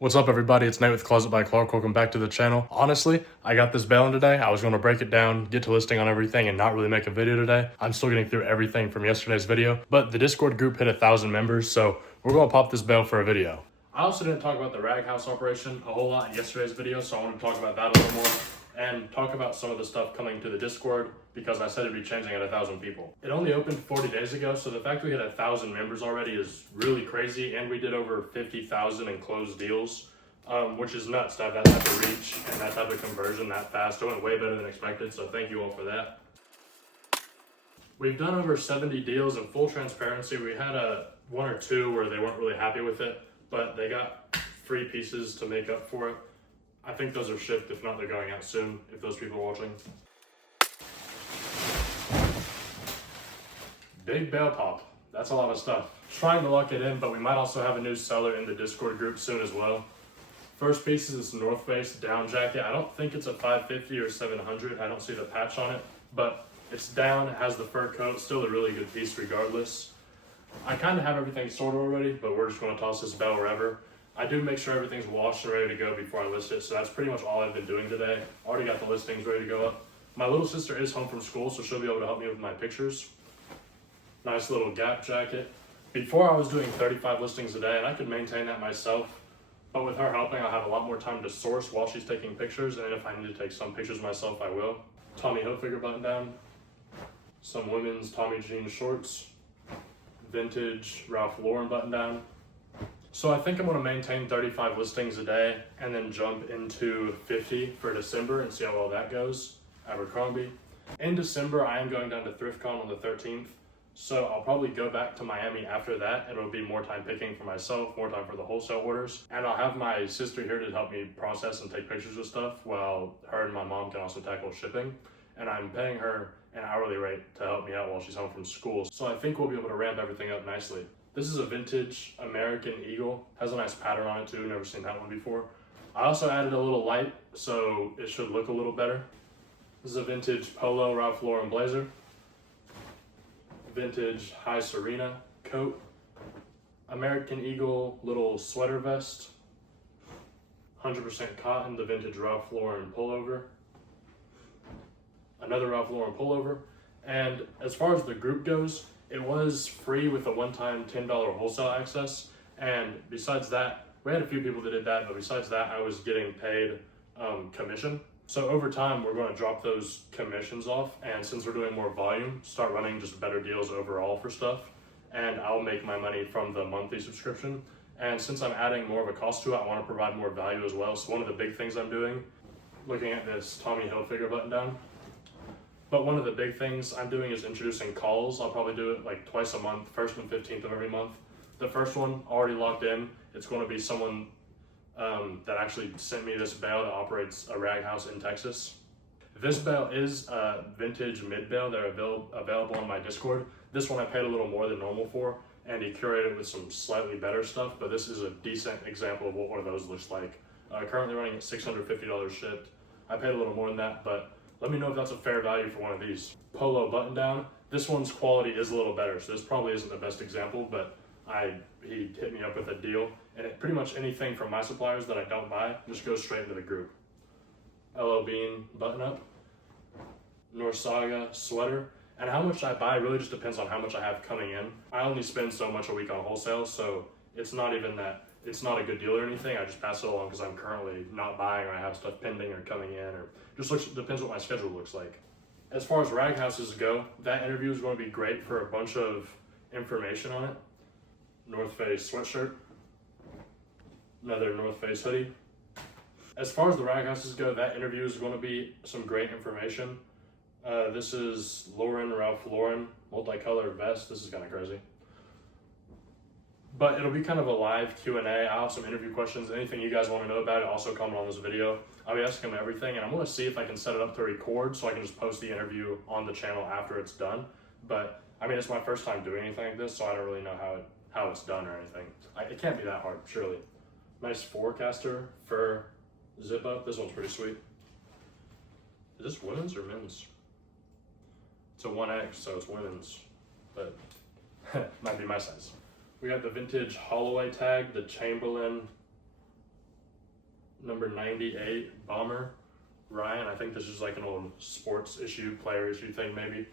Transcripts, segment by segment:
What's up, everybody? It's Nate with Closet by Clark. Welcome back to the channel. Honestly, I got this bale in today. I was going to break it down, get to listing on everything, and not really make a video today. I'm still getting through everything from yesterday's video, but the Discord group hit 1,000 members, so we're going to pop this bale for a video. I also didn't talk about the rag house operation a whole lot in yesterday's video, so I want to talk about that a little more and talk about some of the stuff coming to the Discord because I said it'd be changing at 1,000 people. It only opened 40 days ago, so the fact we hit 1,000 members already is really crazy, and we did over 50,000 in closed deals. Which is nuts to have that type of reach and that type of conversion that fast. It went way better than expected, so thank you all for that. We've done over 70 deals. In full transparency, we had one or two where they weren't really happy with it, but they got free pieces to make up for it. I think those are shipped. If not, they're going out soon, if those people are watching. Big bale pop. That's a lot of stuff. Trying to lock it in, but we might also have a new seller in the Discord group soon as well. First piece is this North Face down jacket. I don't think it's a 550 or 700. I don't see the patch on it, but it's down, it has the fur coat, still a really good piece regardless. I kind of have everything sorted already, but we're just going to toss this bale wherever. I do make sure everything's washed and ready to go before I list it, so that's pretty much all I've been doing today. Already got the listings ready to go up. My little sister is home from school, so she'll be able to help me with my pictures. Nice little Gap jacket. Before I was doing 35 listings a day, and I could maintain that myself. But with her helping, I'll have a lot more time to source while she's taking pictures, and if I need to take some pictures myself, I will. Tommy Hilfiger button down, some women's Tommy jean shorts, vintage Ralph Lauren button down. So I think I'm going to maintain 35 listings a day and then jump into 50 for December and see how well that goes. Abercrombie. In December, I am going down to ThriftCon on the 13th. So I'll probably go back to Miami after that. It'll be more time picking for myself, more time for the wholesale orders. And I'll have my sister here to help me process and take pictures of stuff while her and my mom can also tackle shipping. And I'm paying her an hourly rate to help me out while she's home from school. So I think we'll be able to ramp everything up nicely. This is a vintage American Eagle. Has a nice pattern on it too, never seen that one before. I also added a little light so it should look a little better. This is a vintage Polo Ralph Lauren blazer. Vintage High Serena coat, American Eagle little sweater vest, 100% cotton, the vintage Ralph Lauren pullover, another Ralph Lauren pullover, and as far as the group goes, it was free with a one-time $10 wholesale access, and besides that, we had a few people that did that, but besides that, I was getting paid commission. So over time, we're going to drop those commissions off, and since we're doing more volume, start running just better deals overall for stuff, and I'll make my money from the monthly subscription. And since I'm adding more of a cost to it, I want to provide more value as well. So one of the big things I'm doing, looking at this Tommy Hilfiger button down, but one of the big things I'm doing is introducing calls. I'll probably do it like twice a month, 1st and 15th of every month. The first one already locked in. It's going to be someone that actually sent me this bale that operates a rag house in Texas. This bale is a vintage mid bale. They're available on my Discord. This one I paid a little more than normal for, and he curated with some slightly better stuff, but this is a decent example of what one of those looks like. Currently running at $650 shipped. I paid a little more than that, but let me know if that's a fair value for one of these. Polo button down. This one's quality is a little better, so this probably isn't the best example, but he hit me up with a deal, and pretty much anything from my suppliers that I don't buy just goes straight into the group. LL Bean button up, North Saga sweater, and how much I buy really just depends on how much I have coming in. I only spend so much a week on wholesale, so it's not even that it's not a good deal or anything. I just pass it along because I'm currently not buying, or I have stuff pending or coming in, or just depends what my schedule looks like. As far as rag houses go, that interview is going to be great for a bunch of information on it. North Face sweatshirt, another North Face hoodie. As far as the rag houses go, that interview is going to be some great information. This is Ralph Lauren, multicolored vest. This is kind of crazy. But it'll be kind of a live Q&A. I'll have some interview questions. Anything you guys want to know about it, also comment on this video. I'll be asking them everything, and I'm going to see if I can set it up to record so I can just post the interview on the channel after it's done. But, I mean, it's my first time doing anything like this, so I don't really know how it's done or anything. It can't be that hard, surely. Nice forecaster fur zip up. This one's pretty sweet. Is this women's or men's? It's a 1X, so it's women's, but might be my size. We got the vintage Holloway tag, the Chamberlain number 98 Bomber Ryan. I think this is like an old sports issue, player issue thing maybe.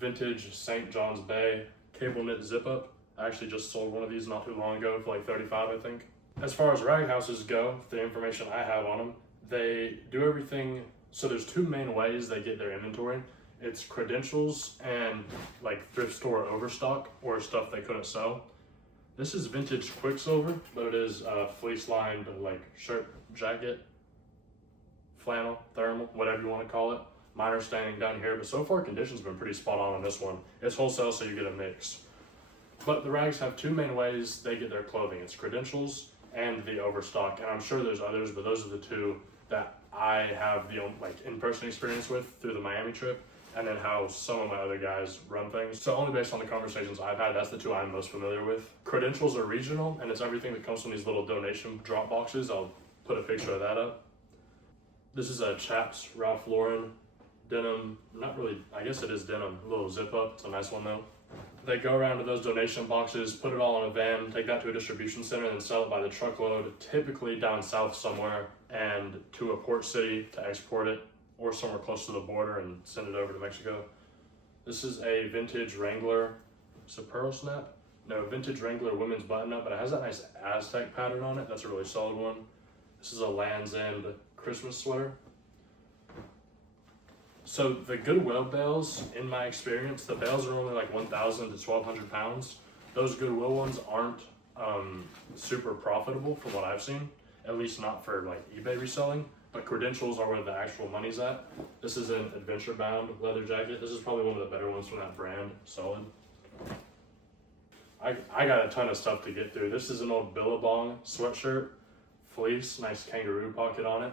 Vintage St. John's Bay cable knit zip up. I actually just sold one of these not too long ago for like 35, I think. As far as rag houses go, the information I have on them, they do everything. So there's two main ways they get their inventory. It's credentials and like thrift store overstock or stuff they couldn't sell. This is vintage Quicksilver, but it is fleece lined like shirt, jacket, flannel, thermal, whatever you want to call it. Mine are standing down here, but so far condition's been pretty spot on this one. It's wholesale, so you get a mix. But the rags have two main ways they get their clothing. It's credentials and the overstock, and I'm sure there's others, but those are the two that I have the like in-person experience with through the Miami trip, and then how some of my other guys run things. So only based on the conversations I've had, that's the two I'm most familiar with. Credentials are regional, and it's everything that comes from these little donation drop boxes. I'll put a picture of that up. This is a Chaps Ralph Lauren denim, not really, I guess it is denim, a little zip up. It's a nice one though. They go around to those donation boxes, put it all in a van, take that to a distribution center, and then sell it by the truckload, typically down south somewhere, and to a port city to export it, or somewhere close to the border and send it over to Mexico. This is a vintage Wrangler, is it Pearl Snap? No, vintage Wrangler women's button up, but it has that nice Aztec pattern on it. That's a really solid one. This is a Land's End Christmas sweater. So the Goodwill bales, in my experience, the bales are only like 1,000 to 1,200 pounds. Those Goodwill ones aren't super profitable from what I've seen, at least not for like eBay reselling, but credentials are where the actual money's at. This is an Adventure Bound leather jacket. This is probably one of the better ones from that brand, solid. I got a ton of stuff to get through. This is an old Billabong sweatshirt, fleece, nice kangaroo pocket on it,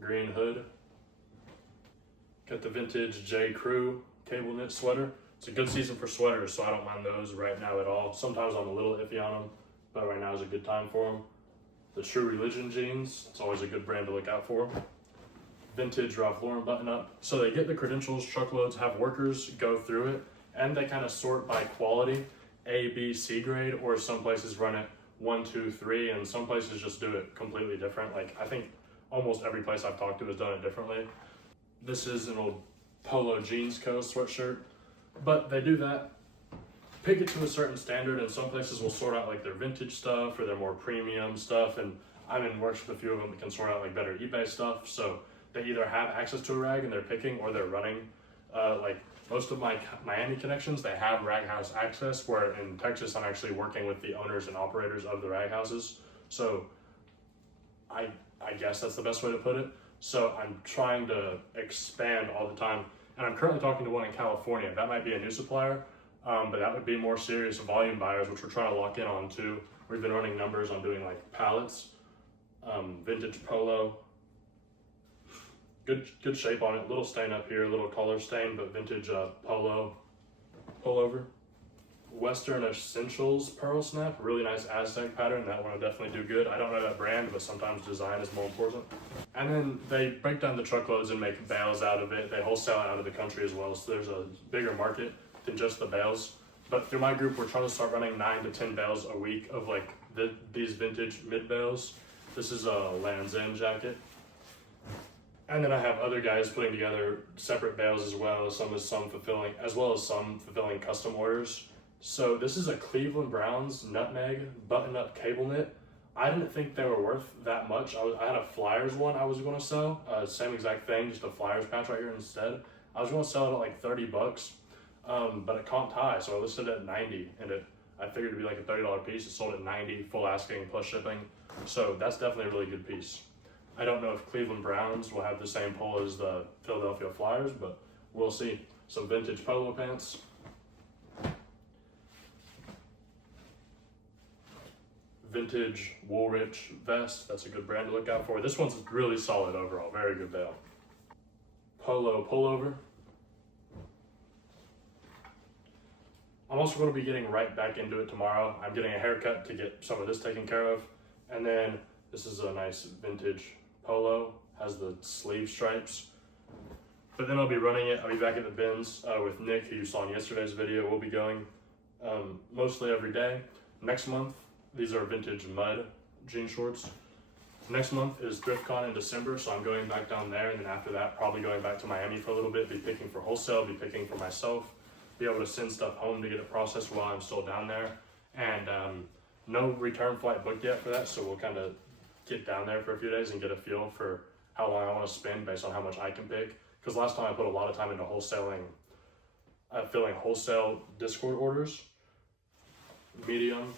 green hood. Got the vintage J. Crew cable knit sweater. It's a good season for sweaters, so I don't mind those right now at all. Sometimes I'm a little iffy on them, but right now is a good time for them. The True Religion jeans, it's always a good brand to look out for. Vintage Ralph Lauren button up. So they get the credentials, truckloads, have workers go through it, and they kind of sort by quality, A, B, C grade, or some places run it 1, 2, 3, and some places just do it completely different. Like I think almost every place I've talked to has done it differently. This is an old Polo Jeans Co. sweatshirt, but they do that, pick it to a certain standard, and some places will sort out like their vintage stuff or their more premium stuff, and I'm in works with a few of them that can sort out like better eBay stuff, so they either have access to a rag and they're picking, or they're running. Like most of my Miami connections, they have rag house access, where in Texas I'm actually working with the owners and operators of the rag houses, so I guess that's the best way to put it. So I'm trying to expand all the time, and I'm currently talking to one in California. That might be a new supplier, but that would be more serious volume buyers, which we're trying to lock in on too. We've been running numbers on doing like pallets, vintage polo, good shape on it, little stain up here, little color stain, but vintage polo pullover. Western Essentials Pearl Snap, really nice Aztec pattern. That one will definitely do good. I don't know that brand, but sometimes design is more important. And then they break down the truckloads and make bales out of it. They wholesale it out of the country as well, so there's a bigger market than just the bales. But through my group, we're trying to start running 9 to 10 bales a week of like these vintage mid bales. This is a Land's End jacket. And then I have other guys putting together separate bales as well, some fulfilling custom orders. So this is a Cleveland Browns nutmeg button-up cable knit. I didn't think they were worth that much. I had a Flyers one I was going to sell, same exact thing, just a Flyers patch right here instead. I was going to sell it at like $30, but it comped high, so I listed it at 90, and I figured it'd be like a $30 piece. It sold at 90, full asking plus shipping. So that's definitely a really good piece. I don't know if Cleveland Browns will have the same pull as the Philadelphia Flyers, but we'll see. Some vintage polo pants. Vintage Woolrich vest, that's a good brand to look out for. This one's really solid overall, very good bale. Polo pullover. I'm also going to be getting right back into it tomorrow. I'm getting a haircut to get some of this taken care of. And then this is a nice vintage polo, has the sleeve stripes. But then I'll be running it. I'll be back at the bins with Nick, who you saw in yesterday's video. We'll be going mostly every day. Next month, these are vintage mud jean shorts. Next month is ThriftCon in December, so I'm going back down there, and then after that, probably going back to Miami for a little bit, be picking for wholesale, be picking for myself, be able to send stuff home to get it processed while I'm still down there. And no return flight booked yet for that, so we'll kind of get down there for a few days and get a feel for how long I want to spend based on how much I can pick. Because last time I put a lot of time into wholesaling, filling wholesale Discord orders, medium,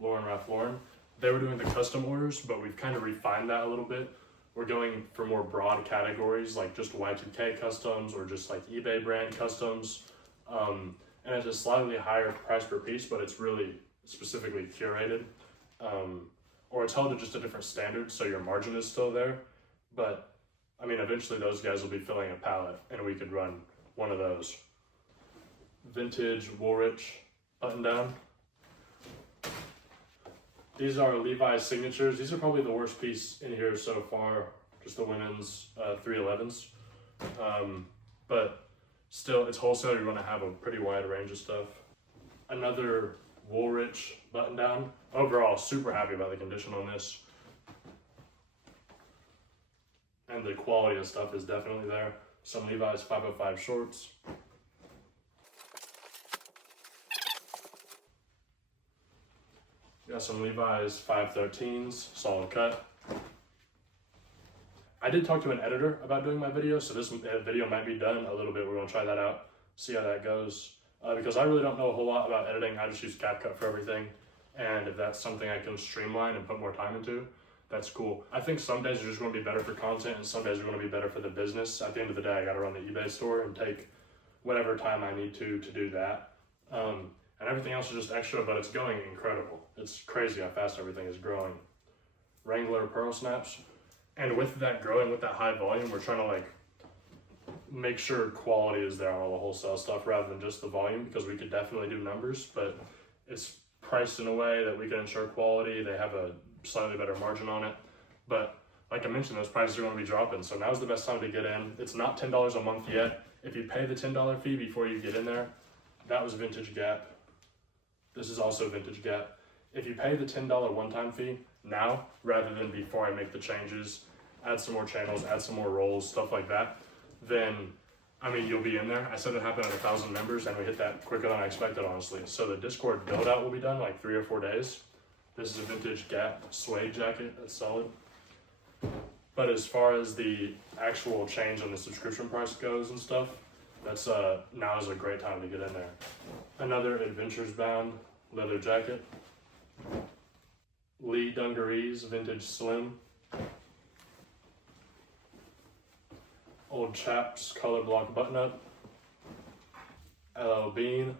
Lauren, Ralph Lauren. They were doing the custom orders, but we've kind of refined that a little bit. We're going for more broad categories, like just Y2K customs or just like eBay brand customs. And it's a slightly higher price per piece, but it's really specifically curated. Or it's held to just a different standard, so your margin is still there. But I mean, eventually those guys will be filling a pallet and we could run one of those. Vintage Woolrich button down. These are Levi's signatures. These are probably the worst piece in here so far, just the women's 311s. But still, it's wholesale. You're going to have a pretty wide range of stuff. Another Woolrich button down. Overall, super happy about the condition on this. And the quality of stuff is definitely there. Some Levi's 505 shorts. Got some Levi's 513s, solid cut. I did talk to an editor about doing my video, so this video might be done a little bit. We're gonna try that out, see how that goes. Because I really don't know a whole lot about editing. I just use CapCut for everything. And if that's something I can streamline and put more time into, that's cool. I think some days are just gonna be better for content and some days are gonna be better for the business. At the end of the day, I gotta run the eBay store and take whatever time I need to do that. And everything else is just extra, but it's going incredible. It's crazy how fast everything is growing. Wrangler Pearl Snaps. And with that growing, with that high volume, we're trying to like make sure quality is there on all the wholesale stuff rather than just the volume, because we could definitely do numbers, but it's priced in a way that we can ensure quality. They have a slightly better margin on it. But like I mentioned, those prices are going to be dropping. So now's the best time to get in. It's not $10 a month yet. If you pay the $10 fee before you get in there, that was Vintage Gap. This is also Vintage Gap. If you pay the $10 one-time fee now, rather than before I make the changes, add some more channels, add some more roles, stuff like that, then, I mean, you'll be in there. I said it happened at 1,000 members, and we hit that quicker than I expected, honestly. So the Discord build-out will be done like 3 or 4 days. This is a Vintage Gap suede jacket, that's solid. But as far as the actual change on the subscription price goes and stuff, that's now is a great time to get in there. Another Adventures Bound leather jacket. Lee Dungarees Vintage Slim. Old Chaps color block button up. LL Bean.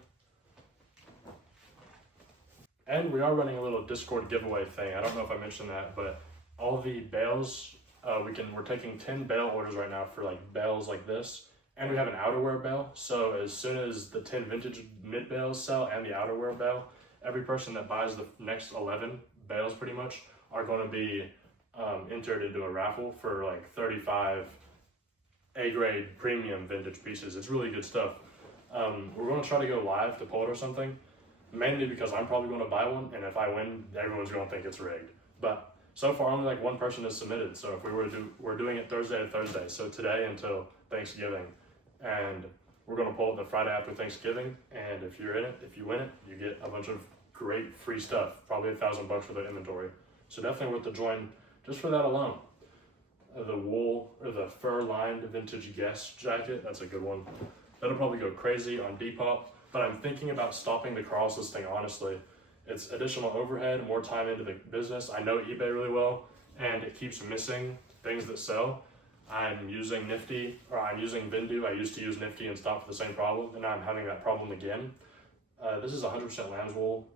And we are running a little Discord giveaway thing. I don't know if I mentioned that, but all the bales, we're taking 10 bale orders right now for like bales like this. And we have an outerwear bale. So as soon as the 10 vintage mid bales sell and the outerwear bale, every person that buys the next 11 bales pretty much are going to be entered into a raffle for like 35 A-grade premium vintage pieces. It's really good stuff. We're going to try to go live to pull it or something, mainly because I'm probably going to buy one, and if I win, everyone's going to think it's rigged. But so far, only like one person has submitted. So if we were to we're doing it Thursday to Thursday, so today until Thanksgiving, and we're going to pull it the Friday after Thanksgiving. And if you're in it, if you win it, you get a bunch of great free stuff, probably $1,000 for the inventory. So definitely worth the join just for that alone. The wool or the fur lined vintage Guess jacket, that's a good one. That'll probably go crazy on Depop, but I'm thinking about stopping the cross listing, honestly. It's additional overhead, more time into the business. I know eBay really well, and it keeps missing things that sell. I'm using Nifty, or I'm using Vindu. I used to use Nifty and stop for the same problem, and now I'm having that problem again. This is 100% lamb's wool,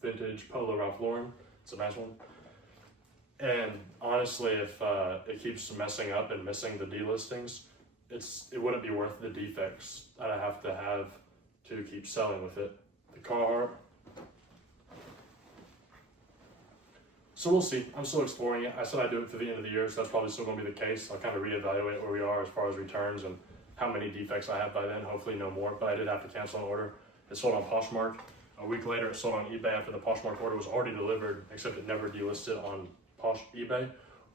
vintage Polo Ralph Lauren. It's a nice one. And honestly, if it keeps messing up and missing the delistings, it wouldn't be worth the defects that I have to keep selling with it. The Carhartt. So we'll see. I'm still exploring it. I said I'd do it through the end of the year, so that's probably still going to be the case. I'll kind of reevaluate where we are as far as returns and how many defects I have by then. Hopefully no more, but I did have to cancel an order. It sold on Poshmark. A week later, it sold on eBay after the Poshmark order was already delivered, except it never delisted on eBay,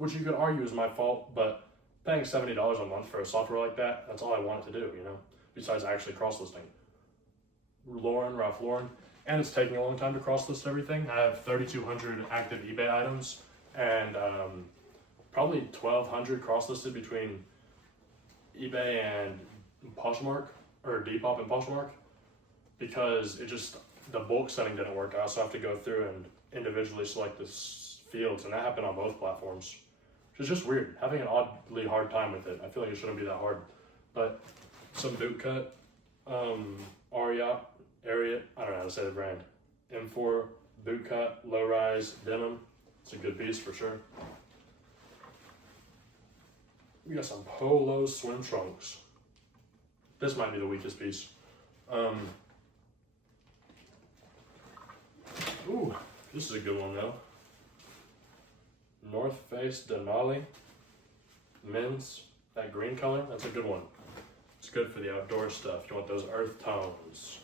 which you could argue is my fault, but paying $70 a month for a software like that, that's all I want it to do, you know, besides actually cross-listing. Ralph Lauren, and it's taking a long time to cross-list everything. I have 3,200 active eBay items, and probably 1,200 cross-listed between eBay and Poshmark, or Depop and Poshmark, because the bulk setting didn't work. I also have to go through and individually select the fields, and that happened on both platforms. It's just weird, having an oddly hard time with it. I feel like it shouldn't be that hard, but some boot cut, Ariat, I don't know how to say the brand, M4 boot cut, low rise denim. It's a good piece for sure. We got some polo swim trunks. This might be the weakest piece. Ooh, this is a good one though. North Face Denali men's, that green color, that's a good one. It's good for the outdoor stuff. You want those earth tones.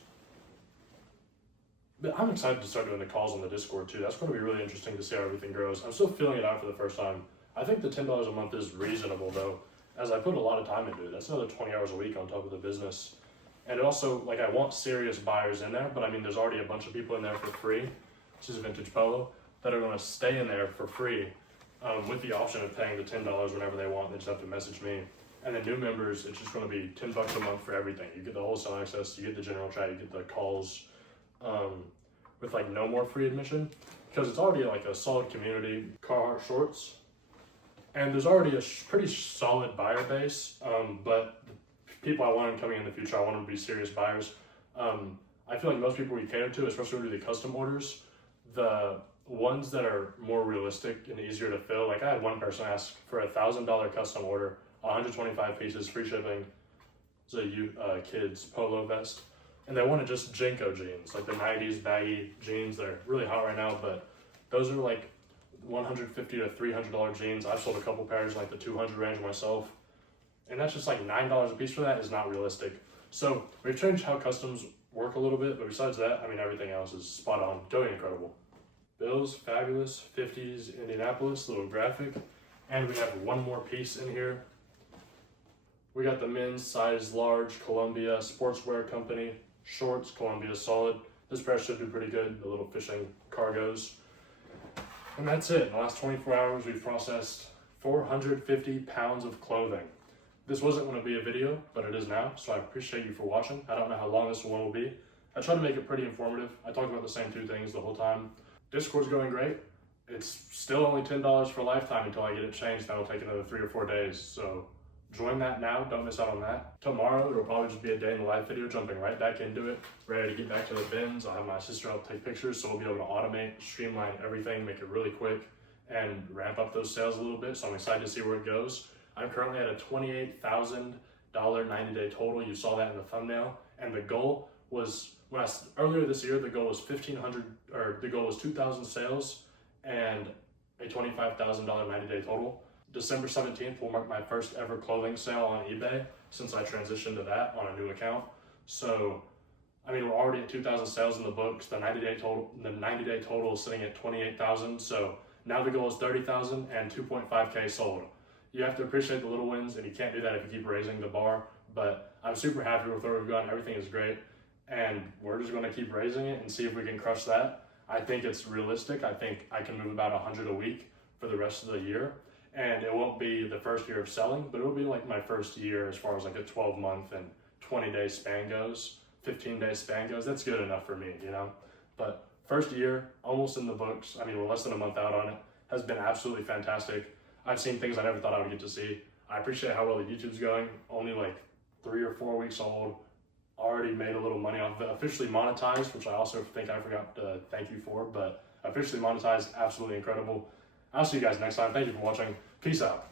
But I'm excited to start doing the calls on the Discord too. That's going to be really interesting to see how everything grows. I'm still feeling it out for the first time. I think the $10 a month is reasonable though, as I put a lot of time into it. That's another 20 hours a week on top of the business. And it also, like, I want serious buyers in there, but I mean, there's already a bunch of people in there for free, which is a vintage polo, that are going to stay in there for free with the option of paying the $10 whenever they want. They just have to message me. And then new members, it's just going to be $10 a month for everything. You get the wholesale access, you get the general chat, you get the calls with like no more free admission, because it's already like a solid community. Carhartt shorts, and there's already a pretty solid buyer base, but the people I want coming in the future, I want them to be serious buyers. I feel like most people we cater to, especially when we do the custom orders, the ones that are more realistic and easier to fill, like I had one person ask for $1,000 custom order, 125 pieces, free shipping. It's a kid's polo vest, and they wanted just Jenko jeans, like the 90s baggy jeans that are really hot right now, but those are like $150 to $300 jeans. I've sold a couple pairs like the 200 range myself, and that's just like $9 a piece for that is not realistic. So we've changed how customs work a little bit, but besides that, I mean, everything else is spot on, totally incredible. Bill's Fabulous 50s Indianapolis, little graphic, and we have one more piece in here. We got the men's size large Columbia Sportswear Company shorts, Columbia solid. This pair should do pretty good, the little fishing cargos. And that's it. In the last 24 hours, we've processed 450 pounds of clothing. This wasn't going to be a video, but it is now, so I appreciate you for watching. I don't know how long this one will be. I try to make it pretty informative. I talk about the same two things the whole time. Discord's going great. It's still only $10 for a lifetime until I get it changed. That'll take another 3 or 4 days, so join that now. Don't miss out on that. Tomorrow, it'll probably just be a day in the life video, jumping right back into it, ready to get back to the bins. I'll have my sister help take pictures, so we'll be able to automate, streamline everything, make it really quick, and ramp up those sales a little bit, so I'm excited to see where it goes. I'm currently at a $28,000 90-day total. You saw that in the thumbnail, and the goal was, earlier this year, the goal was 2,000 sales and a $25,000 90-day total. December 17th will mark my first ever clothing sale on eBay since I transitioned to that on a new account. So, I mean, we're already at 2,000 sales in the books. The 90-day total is sitting at 28,000. So now the goal is 30,000 and 2.5K sold. You have to appreciate the little wins, and you can't do that if you keep raising the bar. But I'm super happy with where we've gone. Everything is great, and we're just going to keep raising it and see if we can crush that. I think it's realistic. I think I can move about 100 a week for the rest of the year. And it won't be the first year of selling, but it'll be like my first year as far as like a 12-month and 20-day span goes, 15-day span goes. That's good enough for me, you know? But first year, almost in the books. I mean, we're less than a month out on it. Has been absolutely fantastic. I've seen things I never thought I would get to see. I appreciate how well the YouTube's going. Only like 3 or 4 weeks old. Already made a little money off of it. Officially monetized, which I also think I forgot to thank you for, but officially monetized, absolutely incredible. I'll see you guys next time. Thank you for watching. Peace out.